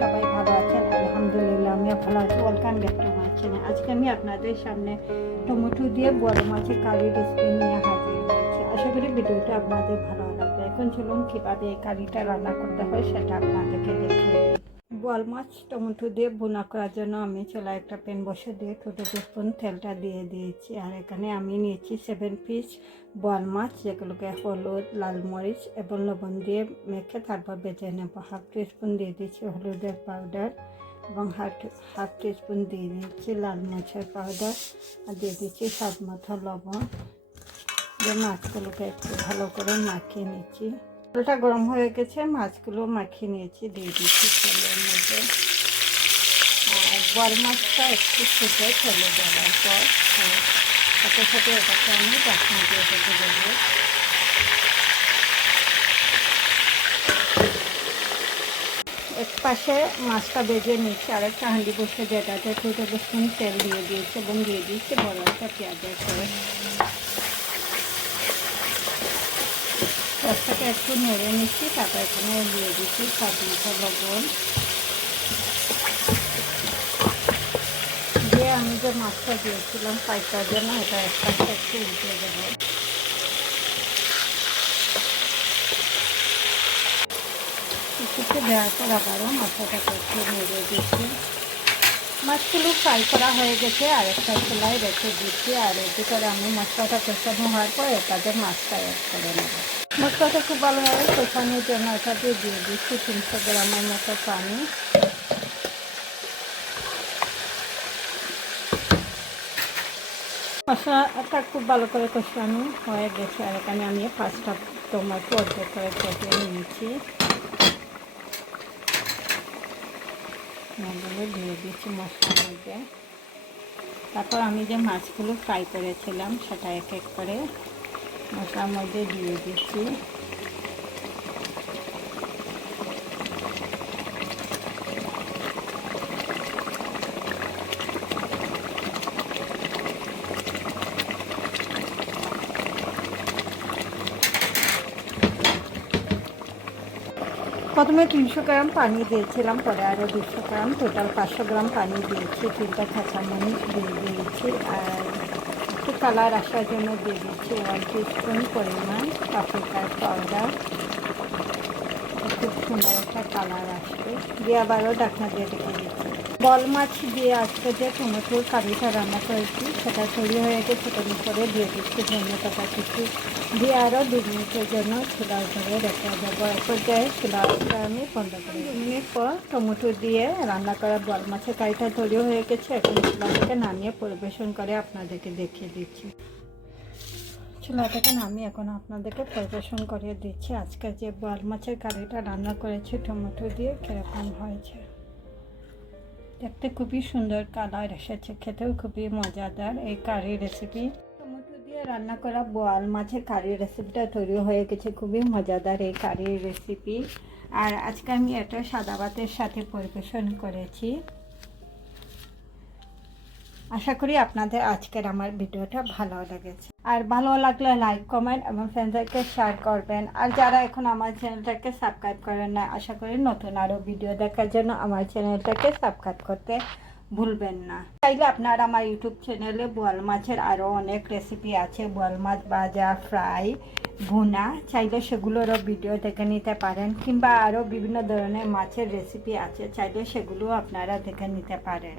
সবাই ভালো আছেন? আলহামদুলিল্লাহ ভালো আছি। আজকে আমি আপনাদের সামনে টমেটো দিয়ে মাছের নিয়ে আশা করি ভিডিওটা আপনাদের ভালো লাগবে। এখন চলুন কীভাবে কালিটা কারিটা রান্না করতে হয় সেটা আপনাদেরকে দেখিয়ে দিই। বোয়াল মাছ টমেটো দিয়ে বোনা করার জন্য আমি চলা একটা প্যান বসে দিয়ে ছোটো স্পুন তেলটা দিয়ে দিয়েছি। আর এখানে আমি নিয়েছি সেভেন পিস বোয়াল মাছ, যেগুলোকে হলুদ, লাল মরিচ এবং লবণ দিয়ে মেখে তারপর বেজে নেব। হাফ স্পুন দিয়ে দিয়েছি হলুদের পাউডার এবং হাফ হাফ স্পুন দিয়ে দিয়েছি লাল মরিচের পাউডার আর দিয়ে দিচ্ছি স্বাদ মতো লবণ। দিয়ে মাছগুলোকে একটু ভালো করে মাখিয়ে নিচ্ছি। তেলটা গরম হয়ে গেছে, মাছগুলো মাখিয়ে নিয়েছি, দিয়ে দিচ্ছি তেলের মধ্যে। আর বড় মাছটা একটু ফুটে চলে যাওয়ার পর, সাথে সাথে এটাকে আমি ডাকনা দিয়ে রেখে দেবো। এক পাশে মাছটা বেজে নিচ্ছি আর একটা হাঁড়ি বসে যেটাতে দুটো টেবিল স্পুন তেল দিয়ে দিয়েছি এবং দিয়ে দিচ্ছি বড় একটা পেঁয়াজের করে পেঁয়াজটাকে একটু নেড়ে নিচ্ছি, তারপর এখানে দিয়ে দিচ্ছি স্বাদ মতো লবণ। দিয়ে আমি যে মাছটা দিয়েছিলাম ফ্রাইটার জন্য, এটা একটা একটু উল্টে দেবো। কিছু দেওয়ার পর আবারও মাছটাকে একটু নেড়ে দিচ্ছি। মাছগুলো ফ্রাই করা হয়ে গেছে, আর একটা চুলায় রেখে দিচ্ছি। আর এতে করে আমি মশলাটা কষানো হওয়ার পর এটাতে মাছটা অ্যাড করে নেব। মশলাটা খুব ভালোভাবে কষানোর জন্য এটাতে দিয়ে দিচ্ছি, তিনশো গ্রামের মতো পানি। মশলাটা খুব ভালো করে কষানো হয়ে গেছে। আর এখানে আমি পাঁচটা টমেটো অর্ধেক করে কেটে নিয়েছি। এগুলো দিয়ে দিচ্ছি মশলার মধ্যে। তারপর আমি যে মাছগুলো ফ্রাই করেছিলাম, সেটা এক এক করে মশলার মধ্যে দিয়ে দিচ্ছি প্রথমে তিনশো গ্রাম পানি দিয়েছিলাম, পরে আরও দুশো গ্রাম টোটাল পাঁচশো গ্রাম পানি দিয়েছি, তিনটা কাঁচামরিচ দিয়ে দিয়েছি, আর একটু কালার আসার জন্য দিয়ে দিচ্ছি ওয়ান টিস্পুন পরিমাণ পাপরিকার পাউডার খুব সুন্দর একটা কালার আসবে। দিয়ে আবারও ডাকনা দিয়ে রেখে দিচ্ছি। বল মাছ দিয়ে আজকে যে টমেটোর কারিটা রান্না করেছি, সেটা তৈরি হয়ে গেছে। তৈরি করে দিয়ে দিচ্ছি ধনে পাতা কিছু দিয়ে আরও দু মিনিটের জন্য চুলার ধরে রেখে দেবো। এরপর যে চুলাটা আমি বন্ধ করে দু মিনিট পর টমেটো দিয়ে রান্না করা বল মাছের কারিটা তৈরি হয়ে গেছে। এখন চুলা থেকে নামিয়ে পরিবেশন করে আপনাদেরকে দেখিয়ে দিচ্ছি। চুলা থেকে নামিয়ে এখন আপনাদেরকে পরিবেশন করে দিচ্ছি। আজকে যে বল মাছের কারিটা রান্না করেছি, টমেটো দিয়ে কীরকম হয়েছে। দেখতে খুবই সুন্দর কালার এসেছে, খেতেও খুবই মজাদার এই কারি রেসিপি টমেটো দিয়ে রান্না করা বোয়াল মাছের কারি রেসিপিটা তৈরি হয়ে গেছে, খুবই মজাদার এই কারি রেসিপি আর আজকে আমি এটা সাদা ভাতের সাথে পরিবেশন করেছি। আশা করি আপনাদের আজকের আমার ভিডিওটা ভালো লেগেছে। আর ভালো লাগলে লাইক কমেন্ট এবং ফ্রেন্ডদেরকে শেয়ার করবেন। আর যারা এখন আমার চ্যানেলটাকে সাবস্ক্রাইব করেন না আশা করি নতুন আরও ভিডিও দেখার জন্য আমার চ্যানেলটাকে সাবস্ক্রাইব করতে ভুলবেন না। চাইলে আপনারা আমার ইউটিউব চ্যানেলে বোয়াল মাছের আরও অনেক রেসিপি আছে। বোয়াল মাছ, ভাজা ফ্রাই ভুনা। চাইলে সেগুলোরও ভিডিও দেখে নিতে পারেন। কিংবা আরও বিভিন্ন ধরনের মাছের রেসিপি আছে, চাইলে সেগুলো আপনারা দেখে নিতে পারেন।